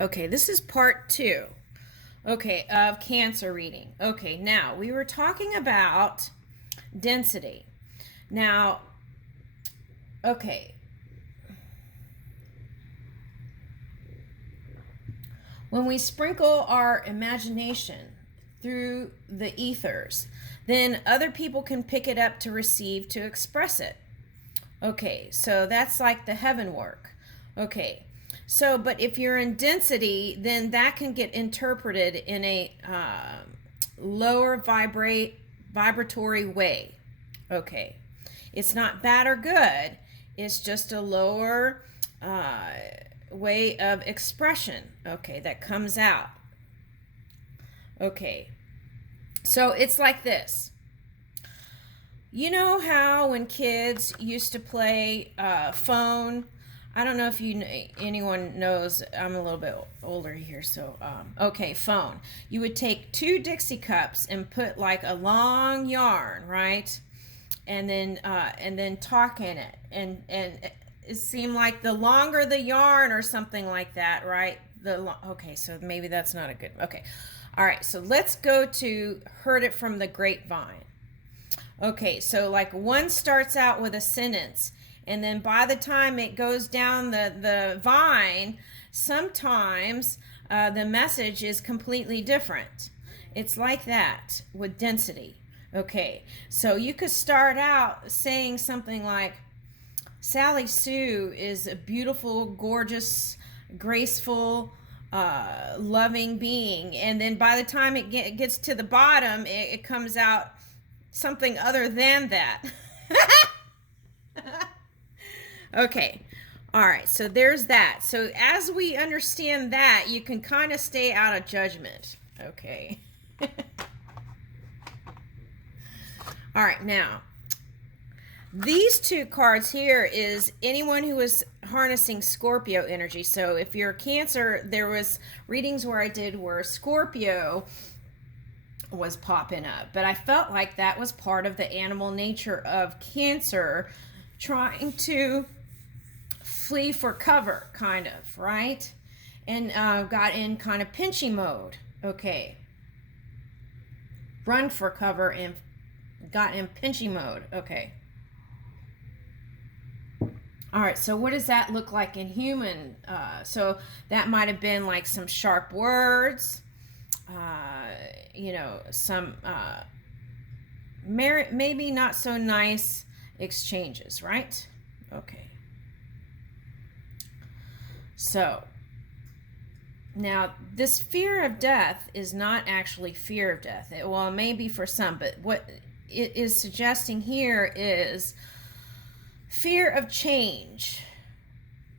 Okay, this is part 2. Okay, of Cancer reading. Okay, now we were talking about density. Now, okay, when we sprinkle our imagination through the ethers, then other people can pick it up to receive, to express it. Okay, so that's like the heaven work. Okay, so but if you're in density, then that can get interpreted in a lower vibratory way. Okay, it's not bad or good. It's just a lower way of expression. Okay, that comes out. Okay, so it's like this. You know how when kids used to play phone? I don't know if anyone knows. I'm a little bit older here, so okay, phone. You would take 2 Dixie cups and put like a long yarn, right? And then talk in it, and it seemed like the longer the yarn or something like that, right? Okay, so maybe that's not a good. Okay, all right. So let's go to Heard It from the Grapevine. Okay, so like one starts out with a sentence, and then by the time it goes down the vine, sometimes the message is completely different. It's like that with density. Okay, so you could start out saying something like, Sally Sue is a beautiful, gorgeous, graceful, loving being. And then by the time it gets to the bottom, it comes out something other than that. Okay. All right. So there's that. So as we understand that, you can kind of stay out of judgment. Okay. All right. Now, these 2 cards here is anyone who is harnessing Scorpio energy. So if you're a Cancer, there was readings where I did where Scorpio was popping up, but I felt like that was part of the animal nature of Cancer, trying to flee for cover, kind of, right? And got in kind of pinchy mode. Okay, run for cover and got in pinchy mode. Okay, all right, so what does that look like in human? So that might have been like some sharp words, some maybe not so nice exchanges, right? Okay. So now this fear of death is not actually fear of death. Well, it may be for some, but what it is suggesting here is fear of change.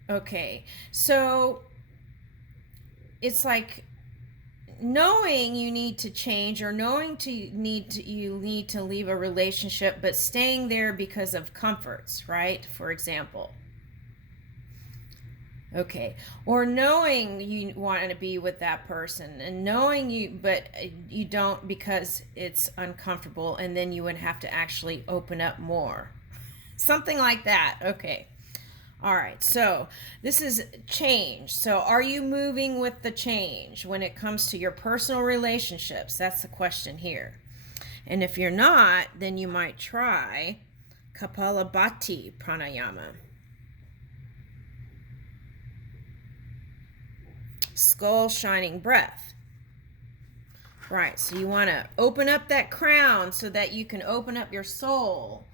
Okay, so it's like knowing you need to change, or knowing you need to leave a relationship, but staying there because of comforts, right? For example. Okay, or knowing you want to be with that person, and knowing but you don't because it's uncomfortable, and then you would have to actually open up more. Something like that. Okay. All right, so this is change. So are you moving with the change when it comes to your personal relationships? That's the question here. And if you're not, then you might try Kapalabhati pranayama. Skull shining breath. Right, so you want to open up that crown so that you can open up your soul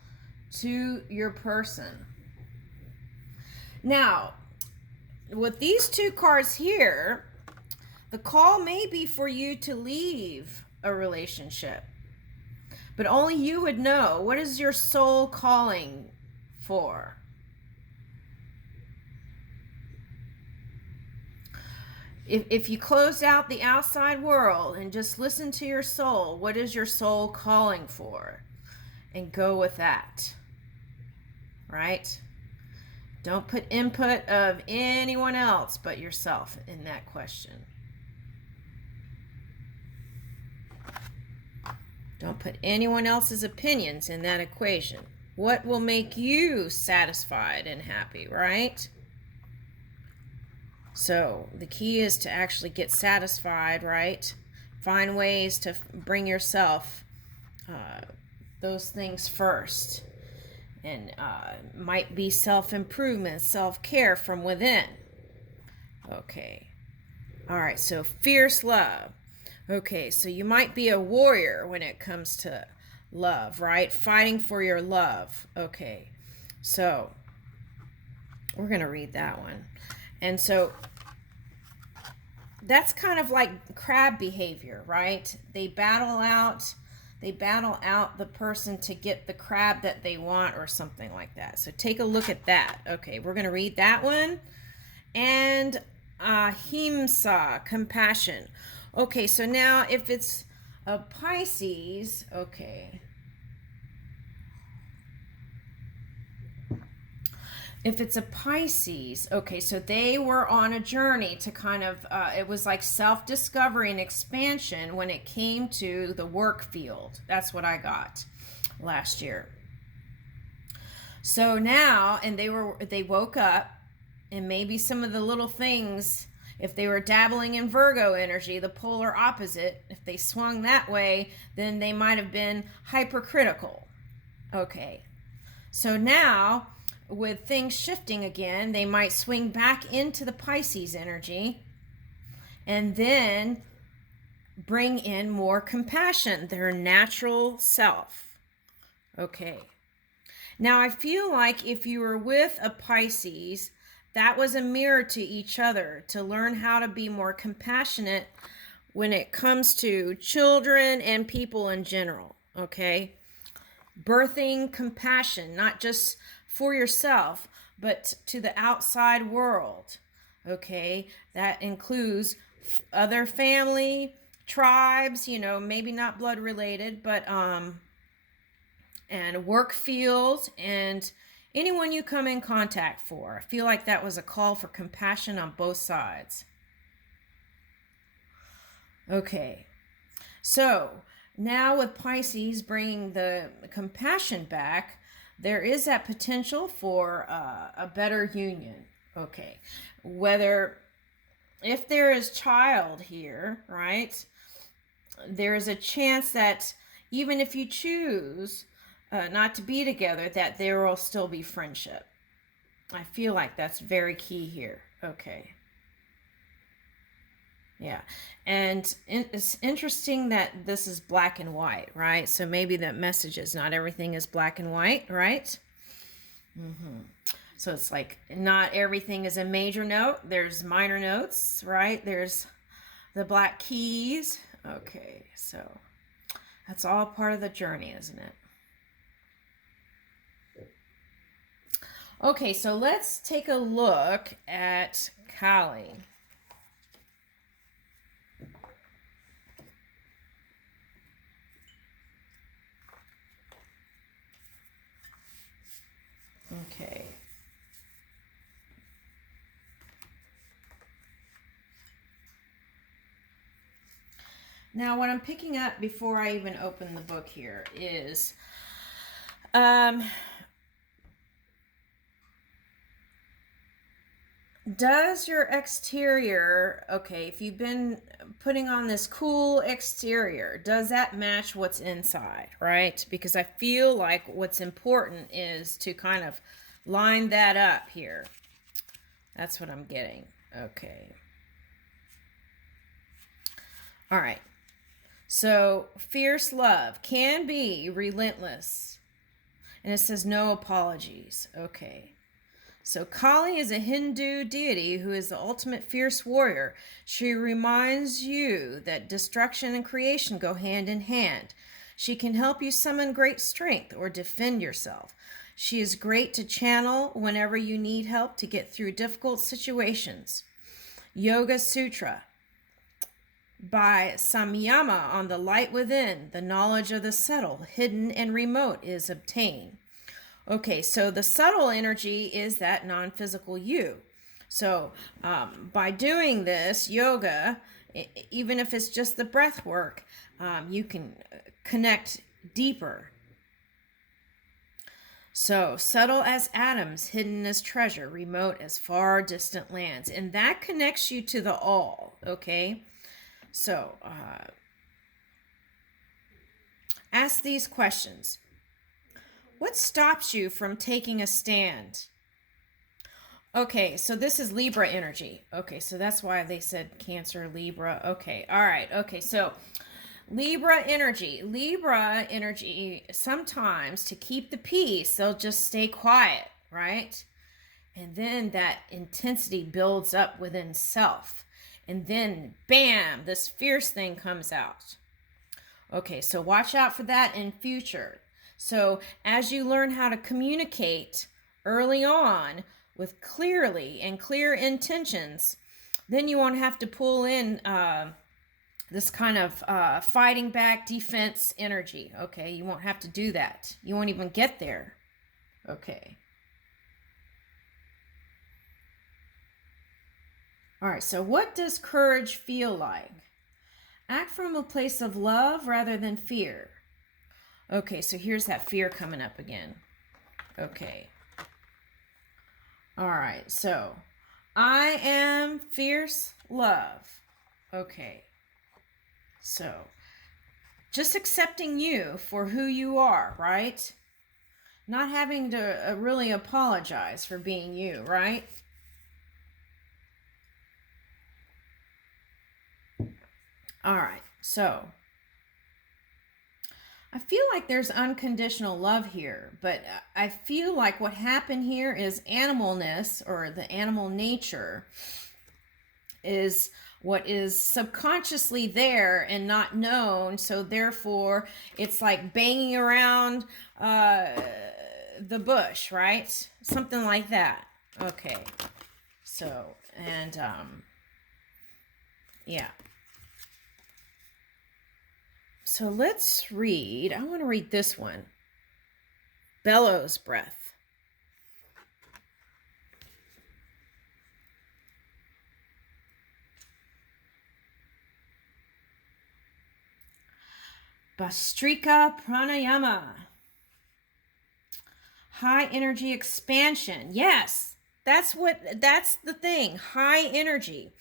to your person. Now, with these 2 cards here, the call may be for you to leave a relationship, but only you would know. What is your soul calling for? If you close out the outside world and just listen to your soul, what is your soul calling for? And go with that, right? Don't put input of anyone else but yourself in that question. Don't put anyone else's opinions in that equation. What will make you satisfied and happy, right? So the key is to actually get satisfied, right? Find ways to bring yourself those things first. And might be self-improvement, self-care from within. Okay. All right, so fierce love. Okay, so you might be a warrior when it comes to love, right? Fighting for your love. Okay, so we're going to read that one. And so that's kind of like crab behavior, right? They battle out the person to get the crab that they want or something like that. So take a look at that. Okay, we're going to read that one. And ahimsa, compassion. Okay, so now if it's a Pisces, okay. If it's a Pisces, okay, so they were on a journey to kind of, it was like self-discovery and expansion when it came to the work field. That's what I got last year. So now, and they woke up, and maybe some of the little things, if they were dabbling in Virgo energy, the polar opposite, if they swung that way, then they might have been hypercritical. Okay, so now, with things shifting again, they might swing back into the Pisces energy and then bring in more compassion, their natural self. Okay. Now, I feel like if you were with a Pisces, that was a mirror to each other to learn how to be more compassionate when it comes to children and people in general. Okay. Birthing compassion, not just for yourself, but to the outside world. Okay, that includes other family, tribes, maybe not blood related, but and work fields and anyone you come in contact for. I feel like that was a call for compassion on both sides. Okay, so now with Pisces bringing the compassion back, there is that potential for a better union. Okay, if there is child here, right, there is a chance that even if you choose not to be together, that there will still be friendship. I feel like that's very key here. Okay. Yeah, and it's interesting that this is black and white, right? So maybe that message is not everything is black and white, right? So it's like not everything is a major note. There's minor notes, right? There's the black keys. Okay, so that's all part of the journey, isn't it? Okay, so let's take a look at Kali. Okay. Now, what I'm picking up before I even open the book here is does your exterior, okay, if you've been putting on this cool exterior, does that match what's inside, right? Because I feel like what's important is to kind of line that up here. That's what I'm getting. Okay. All right. So, fierce love can be relentless. And it says no apologies. Okay. So Kali is a Hindu deity who is the ultimate fierce warrior. She reminds you that destruction and creation go hand in hand. She can help you summon great strength or defend yourself. She is great to channel whenever you need help to get through difficult situations. Yoga Sutra by Samyama on the light within, the knowledge of the subtle, hidden, and remote is obtained. Okay, so the subtle energy is that non-physical you. So by doing this yoga, even if it's just the breath work, you can connect deeper. So, subtle as atoms, hidden as treasure, remote as far distant lands. And that connects you to the all, okay? So, ask these questions. What stops you from taking a stand? Okay, so this is Libra energy. Okay, so that's why they said Cancer, Libra. Okay, all right. Okay, so Libra energy. Libra energy, sometimes to keep the peace, they'll just stay quiet, right? And then that intensity builds up within self. And then, bam, this fierce thing comes out. Okay, so watch out for that in future. So as you learn how to communicate early on with clearly and clear intentions, then you won't have to pull in this kind of fighting back defense energy. Okay, you won't have to do that. You won't even get there. Okay. All right, so what does courage feel like? Act from a place of love rather than fear. Okay, so here's that fear coming up again. Okay. All right, so I am fierce love. Okay. So just accepting you for who you are, right? Not having to really apologize for being you, right? All right, so I feel like there's unconditional love here, but I feel like what happened here is animalness, or the animal nature is what is subconsciously there and not known. So therefore it's like banging around the bush, right? Something like that. Okay. So, and yeah. So let's read. I want to read this one. Bellows breath. Bhastrika pranayama. High energy expansion. Yes, that's the thing. High energy.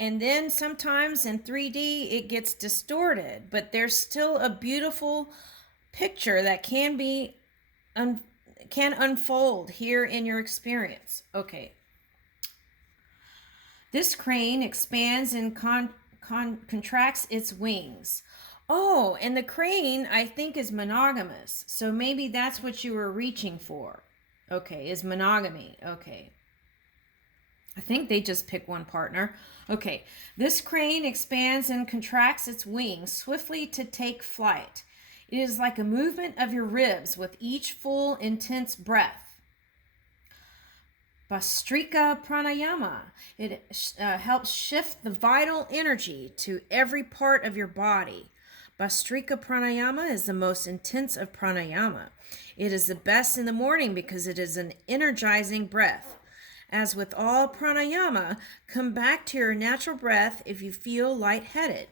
And then sometimes in 3D it gets distorted, but there's still a beautiful picture that can unfold here in your experience. Okay. This crane expands and contracts its wings. Oh, and the crane, I think, is monogamous. So maybe that's what you were reaching for. Okay, is monogamy. Okay. I think they just pick one partner. Okay. This crane expands and contracts its wings swiftly to take flight. It is like a movement of your ribs with each full, intense breath. Bhastrika pranayama. It helps shift the vital energy to every part of your body. Bhastrika pranayama is the most intense of pranayama. It is the best in the morning because it is an energizing breath. As with all pranayama, come back to your natural breath if you feel lightheaded.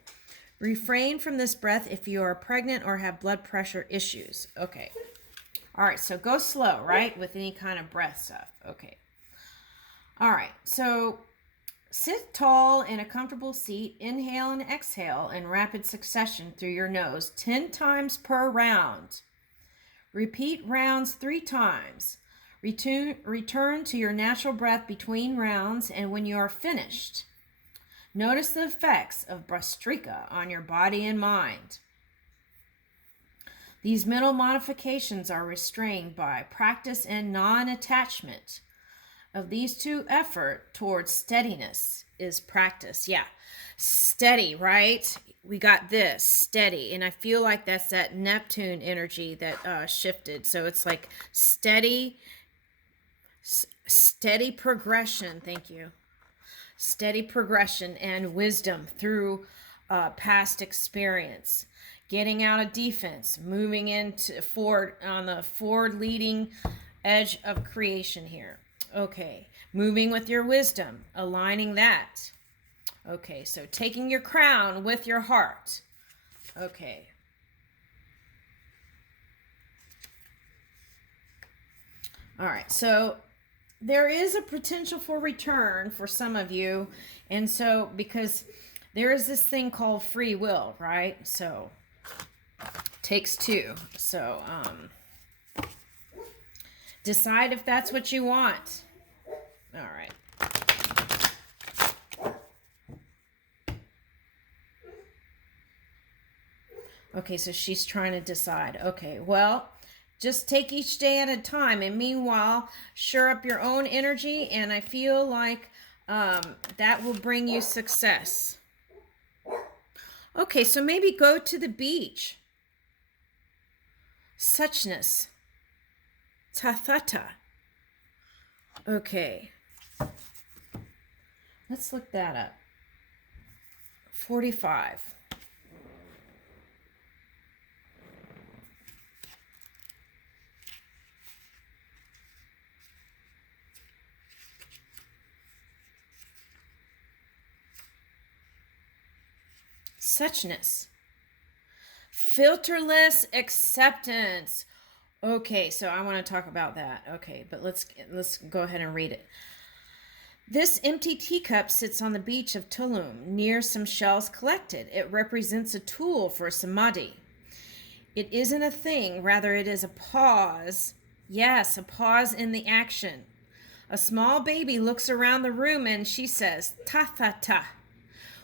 Refrain from this breath if you are pregnant or have blood pressure issues. Okay. All right, so go slow, right? With any kind of breath stuff. Okay. All right, so sit tall in a comfortable seat. Inhale and exhale in rapid succession through your nose 10 times per round. Repeat rounds 3 times. Return to your natural breath between rounds, and when you are finished, notice the effects of Bhastrika on your body and mind. These mental modifications are restrained by practice and non-attachment. Of these two, effort towards steadiness is practice. Yeah, steady, right? We got this, steady. And I feel like that's that Neptune energy that shifted. So it's like steady progression. Thank you. Steady progression and wisdom through past experience. Getting out of defense, moving into forward on the forward leading edge of creation here. Okay, moving with your wisdom, aligning that. Okay, so taking your crown with your heart. Okay. All right, so there is a potential for return for some of you. And so, because there is this thing called free will, right? So, takes two. So, decide if that's what you want. All right. Okay, so she's trying to decide. Okay, well, just take each day at a time. And meanwhile, shore up your own energy. And I feel like that will bring you success. Okay, so maybe go to the beach. Suchness. Tathata. Okay. Let's look that up. 45. Suchness. Filterless acceptance. Okay, so I want to talk about that. Okay, but let's go ahead and read it. This empty teacup sits on the beach of Tulum near some shells collected. It represents a tool for samadhi. It isn't a thing, rather it is a pause. Yes, a pause in the action. A small baby looks around the room and she says, "Tathata,"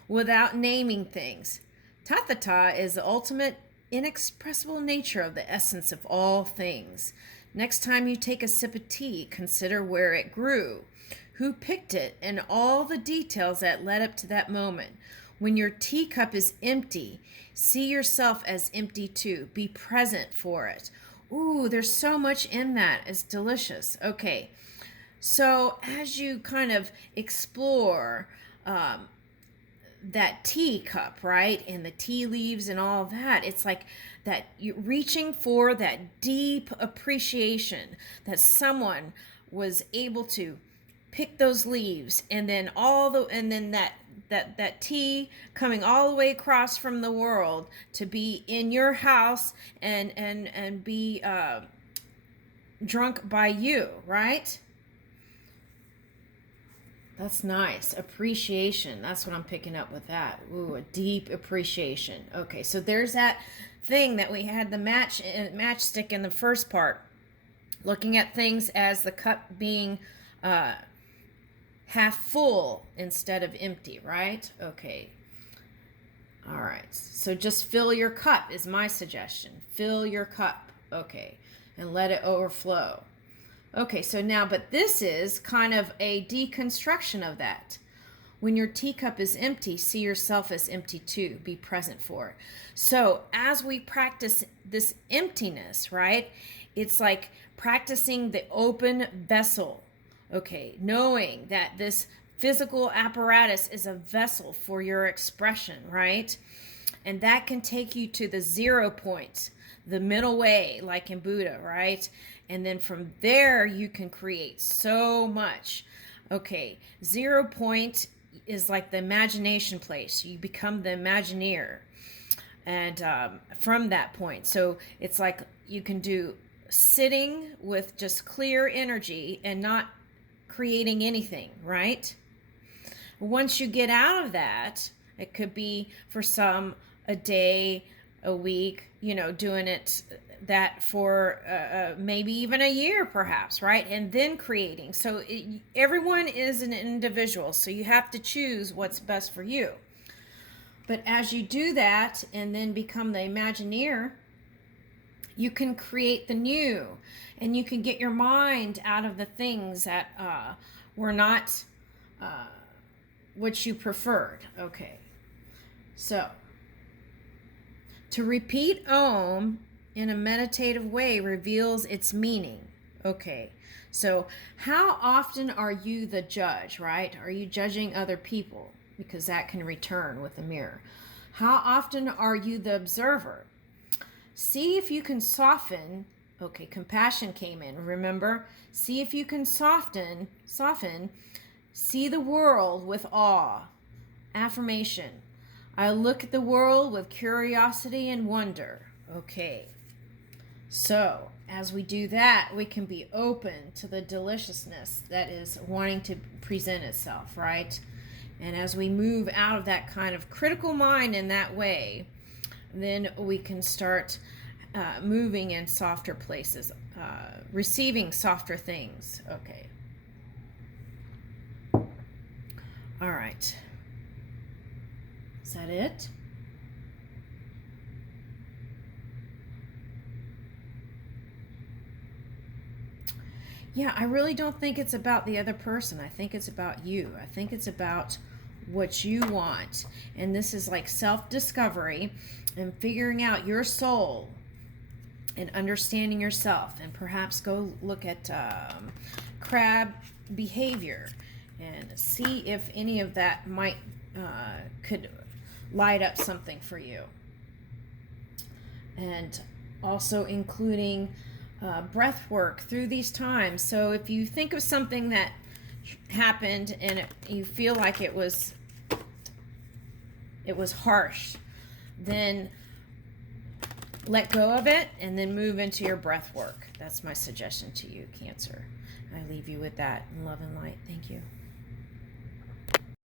without naming things. Tathata is the ultimate inexpressible nature of the essence of all things. Next time you take a sip of tea, consider where it grew, who picked it, and all the details that led up to that moment. When your teacup is empty, see yourself as empty too. Be present for it. Ooh, there's so much in that. It's delicious. Okay, so as you kind of explore that teacup, right, and the tea leaves and all that, it's like that you reaching for that deep appreciation that someone was able to pick those leaves, and then that tea coming all the way across from the world to be in your house and be drunk by you, right? That's nice. Appreciation. That's what I'm picking up with that. Ooh, a deep appreciation. Okay, so there's that thing that we had the matchstick in the first part. Looking at things as the cup being half full instead of empty, right? Okay. All right. So just fill your cup is my suggestion. Fill your cup. Okay. And let it overflow. Okay, so now, but this is kind of a deconstruction of that. When your teacup is empty, see yourself as empty too. Be present for it. So as we practice this emptiness, right, it's like practicing the open vessel. Okay, knowing that this physical apparatus is a vessel for your expression, right? And that can take you to the 0 point, the middle way, like in Buddha, right? And then from there, you can create so much. Okay, 0 point is like the imagination place. You become the Imagineer. And from that point, so it's like you can do sitting with just clear energy and not creating anything, right? Once you get out of that, it could be for some a day, a week, doing it that for maybe even a year perhaps, right? And then creating. So everyone is an individual, so you have to choose what's best for you. But as you do that and then become the Imagineer, you can create the new, and you can get your mind out of the things that were not what you preferred. Okay, so to repeat Om in a meditative way reveals its meaning. Okay, so how often are you the judge, right? Are you judging other people? Because that can return with the mirror. How often are you the observer? See if you can soften. Okay, compassion came in, remember? See if you can soften. See the world with awe. Affirmation. I look at the world with curiosity and wonder. Okay. So, as we do that, we can be open to the deliciousness that is wanting to present itself, right? And as we move out of that kind of critical mind in that way, then we can start moving in softer places, receiving softer things. Okay. All right. Is that it? Yeah, I really don't think it's about the other person. I think it's about you. I think it's about what you want. And this is like self-discovery and figuring out your soul and understanding yourself. And perhaps go look at crab behavior and see if any of that might could light up something for you. And also including breath work through these times. So if you think of something that happened and you feel like it was harsh, then let go of it and then move into your breath work. That's my suggestion to you, Cancer. I leave you with that in love and light. Thank you.